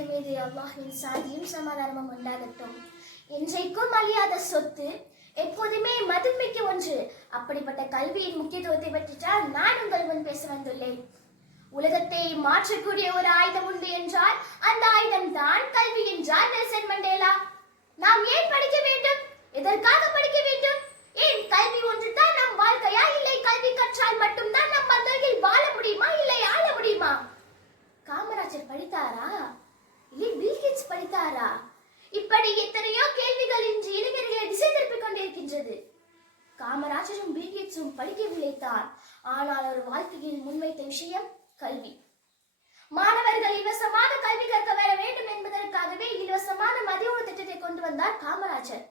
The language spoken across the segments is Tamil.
வரஹ்மத்துல்லாஹி மீது சமாதானமும் உண்டாகட்டும். என்றைக்கும் அழியாத சொத்து எப்போதுமே மதிமிக்க ஒன்று. அப்படிப்பட்ட கல்வியின் முக்கியத்துவத்தை பற்றித்தான் நான் உங்கள் முன் பேச வந்துள்ளேன். உலகத்தை மாற்றக்கூடிய ஒரு ஆயுதம் உண்டு என்றால் அந்த ஆயுதம் தான் கல்வி என்றார் பில்கேட்ஸ் இப்படி எத்தனையோ கேள்விகள் இன்று இளைஞர்களை திசை திருப்பிக் கொண்டிருக்கின்றது. காமராஜரும் பில்கேட்ஸும் படிக்கவில்லை தான் ஆனால் அவர் வாழ்க்கையில் முன்வைத்த விஷயம் கல்வி. மாணவர்கள் இலவசமாக கல்வி கற்க வர வேண்டும் என்பதற்காகவே இலவசமான மதிய உணவு திட்டத்தை கொண்டு வந்தார் காமராஜர்.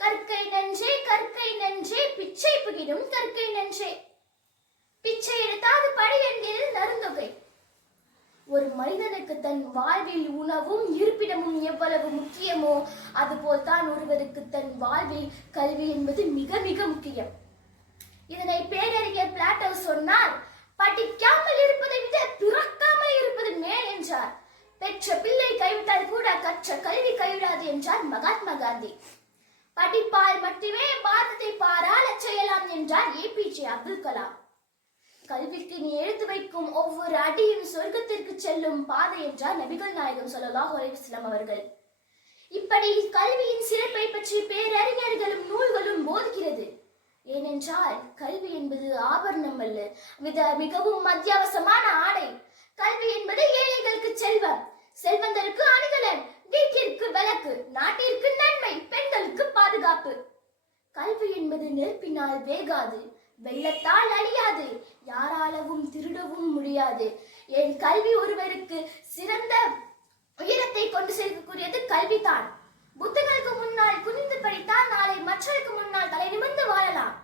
கற்கை நன்றே கற்கை நன்றே பிச்சை புகிடும் கற்கை நன்றே. பிச்சை எடுத்தாது படி தன் வாழ்வில் உணவும் இருப்பிடமும் எவ்வளவு முக்கியமோ அதுபோல் தான் ஒருவருக்கு தன் வாழ்வில் கல்வி என்பது மிக மிக முக்கியம். இதனை பேரறிஞர் பிளாட்டோ சொன்னார் படிக்காமல் இருப்பதை விட பிறக்காமல் இருப்பது மேல் என்றார். பெற்ற பிள்ளை கைவிட்டால் கூட கற்ற கல்வி கைவிடாது என்றார் மகாத்மா காந்தி. படிப்பால் மட்டுமே பாரதத்தை பாராள செய்யலாம் என்றார் ஏபிஜே அப்துல் கலாம். கல்விக்கு நீ எடுத்து வைக்கும் ஒவ்வொரு அடியும் சொர்க்கத்திற்கு செல்லும் பாதை என்றார் நபிகள் நாயகம் சொல்லலாஹ் அலைஹி அவர்கள். இப்படி கல்வியின் சிறப்பை பற்றி பேரறிஞர்களும் நூல்களும் போதுகிறது ஏனென்றால் கல்வி என்பது ஆபரணம் அல்ல மித மிகவும் அத்தியாவசமான ஆடை. கல்வி என்பது ஏழைகளுக்கு செல்வம் செல்வந்தருக்கு அணுகலன் வீட்டிற்கு விளக்கு நாட்டிற்கு நன்மை பெண்களுக்கு பாதுகாப்பு. கல்வி என்பது நெருப்பினால் வேகாது வெள்ளத்தால் அழியாது. யாராலவும் திருடவும் முடியாது. என் கல்வி ஒருவருக்கு சிறந்த உயரத்தை கொண்டு சேர்க்கக்கூடியது கல்விதான். புத்தகளுக்கு முன்னால் குனிந்து படித்தால் நாளை மற்றவருக்கு முன்னால் தலை நிமிர்ந்து வாழலாம்.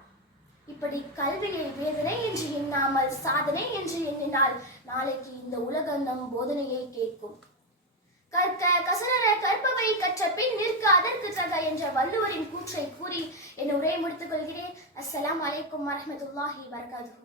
இப்படி கல்வியை வேதனை என்று எண்ணாமல் சாதனை என்று எண்ணினால் நாளைக்கு இந்த உலகம் நம் போதனையை கேட்கும். கற்க கசனர கற்பவை கற்ற பின் நிற்க அதற்கு தக என்ற வள்ளுவரின் கூற்றை கூறி என் உரையை முடித்துக் கொள்கிறேன். அஸ்லாம் வலைக்கும் வரஹ்மத்துல்லாஹி வரகாத்துஹு